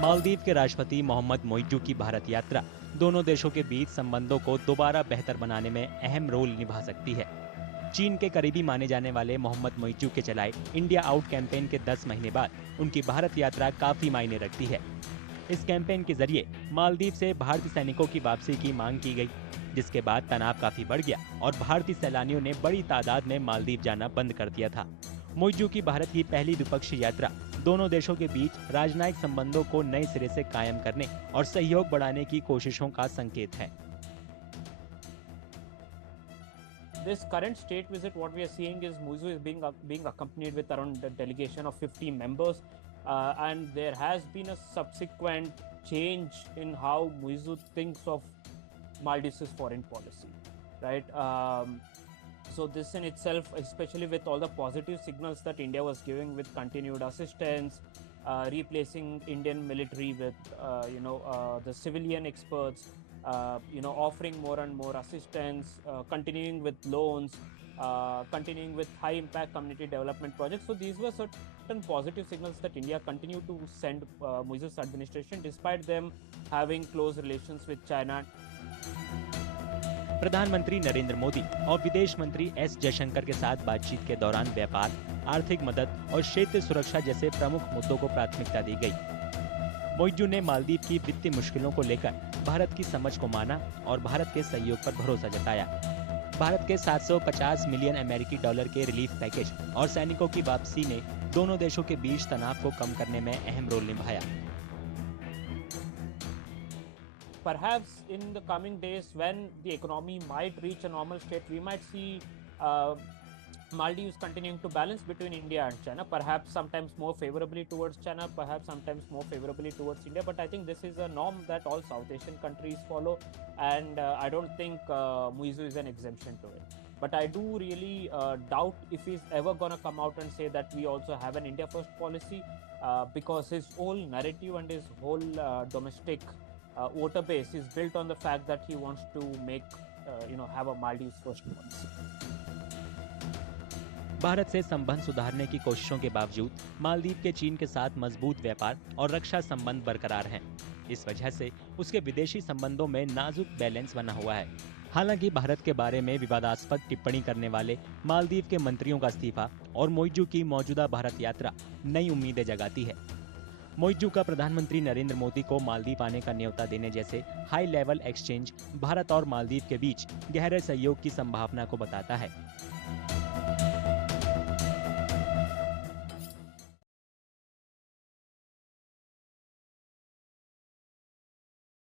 मालदीव के राष्ट्रपति मोहम्मद मोइज्जू की भारत यात्रा दोनों देशों के बीच संबंधों को दोबारा बेहतर बनाने में अहम रोल निभा सकती है। चीन के करीबी माने जाने वाले मोहम्मद मोइज्जू के चलाए इंडिया आउट कैंपेन के 10 महीने बाद उनकी भारत यात्रा काफी मायने रखती है। इस कैंपेन के जरिए मालदीव से भारतीय सैनिकों की वापसी की मांग की गई, जिसके बाद तनाव काफी बढ़ गया और भारतीय सैलानियों ने बड़ी तादाद में मालदीव जाना बंद कर दिया था। मोइज्जू की भारत की पहली द्विपक्षीय यात्रा दोनों देशों के बीच राजनयिक संबंधों को नए सिरे से कायम करने और सहयोग बढ़ाने की कोशिशों का संकेत है। This current state visit, what we are seeing is Moizu is being accompanied with around a delegation of 50 members, and there has been a subsequent change in how Moizu thinks of Maldives' foreign policy, right? So this in itself, especially with all the positive signals that India was giving with continued assistance, replacing Indian military with the civilian experts, offering more and more assistance, continuing with loans, continuing with high impact community development projects. So these were certain positive signals that India continued to send Moises administration despite them having close relations with China. प्रधानमंत्री नरेंद्र मोदी और विदेश मंत्री S Jaishankar के साथ बातचीत के दौरान व्यापार, आर्थिक मदद और क्षेत्रीय सुरक्षा जैसे प्रमुख मुद्दों को प्राथमिकता दी गई। मोइज्जू ने मालदीव की वित्तीय मुश्किलों को लेकर भारत की समझ को माना और भारत के सहयोग पर भरोसा जताया। भारत के 750 मिलियन अमेरिकी डॉलर के रिलीफ पैकेज और सैनिकों की वापसी ने दोनों देशों के बीच तनाव को कम करने में अहम रोल निभाया। Perhaps in the coming days, when the economy might reach a normal state, we might see Maldives continuing to balance between India and China, perhaps sometimes more favorably towards China, perhaps sometimes more favorably towards India. But I think this is a norm that all South Asian countries follow, and I don't think Moizu is an exemption to it. But I do really doubt if he's ever going to come out and say that we also have an India first policy, because his whole narrative and his whole domestic voter base is built on the fact that he wants to make, have a Maldives first policy. Bharat से संबंध सुधारने की कोशिशों के बावजूद मालदीव के चीन के साथ मजबूत व्यापार और रक्षा संबंध बरकरार हैं। इस वजह से उसके विदेशी संबंधों में नाजुक बैलेंस बना हुआ है। हालांकि भारत के बारे में विवादास्पद टिप्पणी करने वाले मालदीव के मंत्रियों का इस्तीफा और मोइज्जू की मौजूदा भारत यात्रा नई उम्मीदें जगाती है। मोइज्जू का प्रधानमंत्री नरेंद्र मोदी को मालदीव आने का न्योता देने जैसे हाई लेवल एक्सचेंज भारत और मालदीव के बीच गहरे सहयोग की संभावना को बताता है।